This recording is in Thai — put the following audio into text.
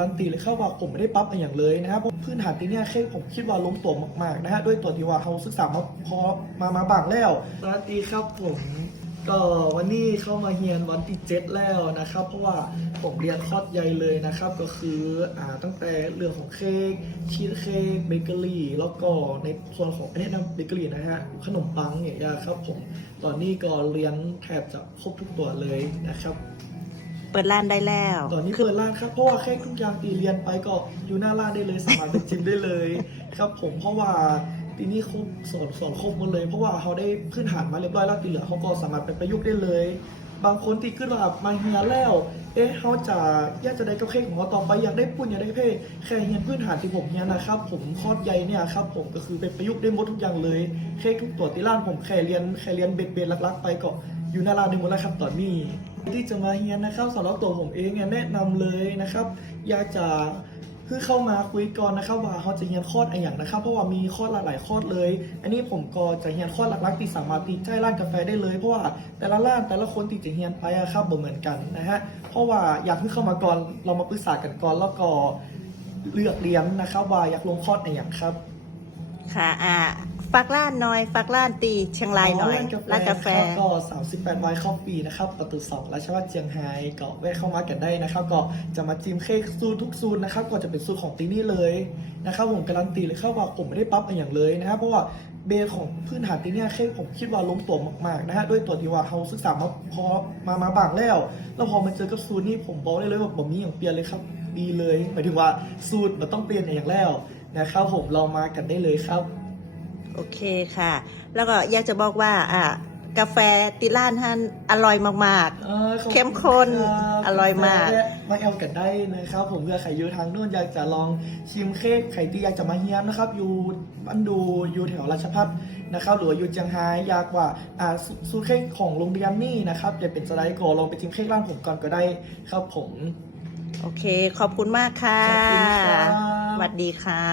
การันตีเลยครับว่าผมไม่ได้ปั๊บอะไรอย่างเลยนะครับเพราะพื้นฐานที่เนี่ยแค่ผมคิดว่าลงตัวมากๆนะฮะด้วยตัวที่ว่าเขาศึกษามาพอมามาบางแล้วการันตีครับผมก็วันนี้เข้ามาเฮียนวันที่เจ็ดแล้วนะครับ เพราะว่าผมเรียนคอร์สใหญ่เลยนะครับ ก็คืออ่าตั้งแต่เรื่องของเค้กชีสเค้กเบเกอรี่แล้วก็ในส่วนของอันนี้นะเบเกอรี่นะฮะขนมปังเนี่ยครับผมตอนนี้ก็เรียนแทบจะครบทุกตัวเลยนะครับ เปิดร้านได้แล้ว ตอนนี้เปิดร้านครับเพราะว่าแค่ทุกอย่างตีเรียนไปก็อยู่หน้าร้านได้เลยสามารถไปจิมได้เลย ครับผมเพราะว่าทีนี้ครบสอนสอนครบหมดเลย เพราะว่าเขาได้พื้นฐานมาเรียบร้อยแล้วตีเหลือเขาก็สามารถไปประยุกต์ได้เลย บางคนที่ขึ้นมามาเฮียแล้ว เอ๊ะเขาจะอยากจะได้กับเค้กของเขาต่อไปอยากได้ปุ้นอยากได้เพ่แค่เฮียนพื้นฐานที่ผมเฮียนะครับ ผมคอร์สใหญ่เนี่ยครับผมก็คือไปประยุกต์ได้หมดทุกอย่างเลยเค้กทุกตัวที่ร้านผมแค่เรียนแค่เรียนเบ็ดเบ็ดลักๆ ไปก็อยู่หน้าร้านได้หมดแล้วครับตอนนี้ ที่จะมาเฮียนนะครับสำหรับตัวผมเองเนี่ยแนะนำเลยนะครับ อยากจะคือเข้ามาคุยก่อนนะครับว่าเขาจะเฮียนคอร์สอะไรอย่างนะครับ เพราะว่ามีคอร์สหลายๆคอร์สเลย อันนี้ผมก็จะเฮียนคอร์สหลักๆที่สามารถตีใจร้านกาแฟได้เลยเพราะว่าแต่ละร้านแต่ละคนที่จะเฮียนไปอะครับเหมือนกันนะฮะเพราะว่าอยากให้เข้ามาก่อนเรามาปรึกษากันก่อนแล้วก็เลือกเรียนนะครับ ว่าอยากลงคอร์สอะไรอย่างครับ ค่ะอ่า ฝากร้านหน่อยฝากร้านตีเชียงรายหน่อยร้านกาแฟครับก็38ไวน์คอฟฟี่นะครับประตู2ราชวัฒน์เจียงไฮ้ก็แวะเข้ามากันได้นะครับ ก็จะมาจิ้มเค้กซูตรทุกซูตรนะครับก็จะเป็นสูตรของตีนี่เลยนะครับผมการันตีเลยครับว่าผมไม่ได้ปรั๊บอะไรอย่างเลยนะครับเพราะว่าเบสของพื้นฐานตีเนี่ยเค้กผมคิดว่าลงตัวมากๆนะฮะด้วยตัวที่ว่าเขาศึกษามาพอมามาบางแล้ว แล้วพอมาเจอกับซูตรนี่ผมบอกได้เลยว่าผมมีอย่างเปลี่ยนเลยครับดีเลยหมายถึงว่าสูตรมันต้องเปลี่ยนอย่างแล้วนะครับผมเรามากันได้เลยครับ โอเคค่ะ แล้วก็อยากจะบอกว่าอ่ากาแฟติร้านท่านอร่อยมากอ่อขอบณเข้มข้นครับอร่อยมาก แวะมาแอลกันได้นะครับ ผมเพื่อใครอยู่ทางนู้นอยากจะลองชิมเค้กใครที่อยากจะมาเฮียนนะครับ อยู่บันดูอยู่แถวราชพัฒนะครับ หรือว่าอยู่เจียงไฮ้อยากว่าอ่าซูซูเค้กของโรงเรียนนี่นะครับจะเป็นสไลด์ก่อนลองไปชิมเค้กร้านผมก่อนก็ได้ครับผม ๆ โอเค ขอบคุณมากค่ะขอบคุณครับ สวัสดีค่ะ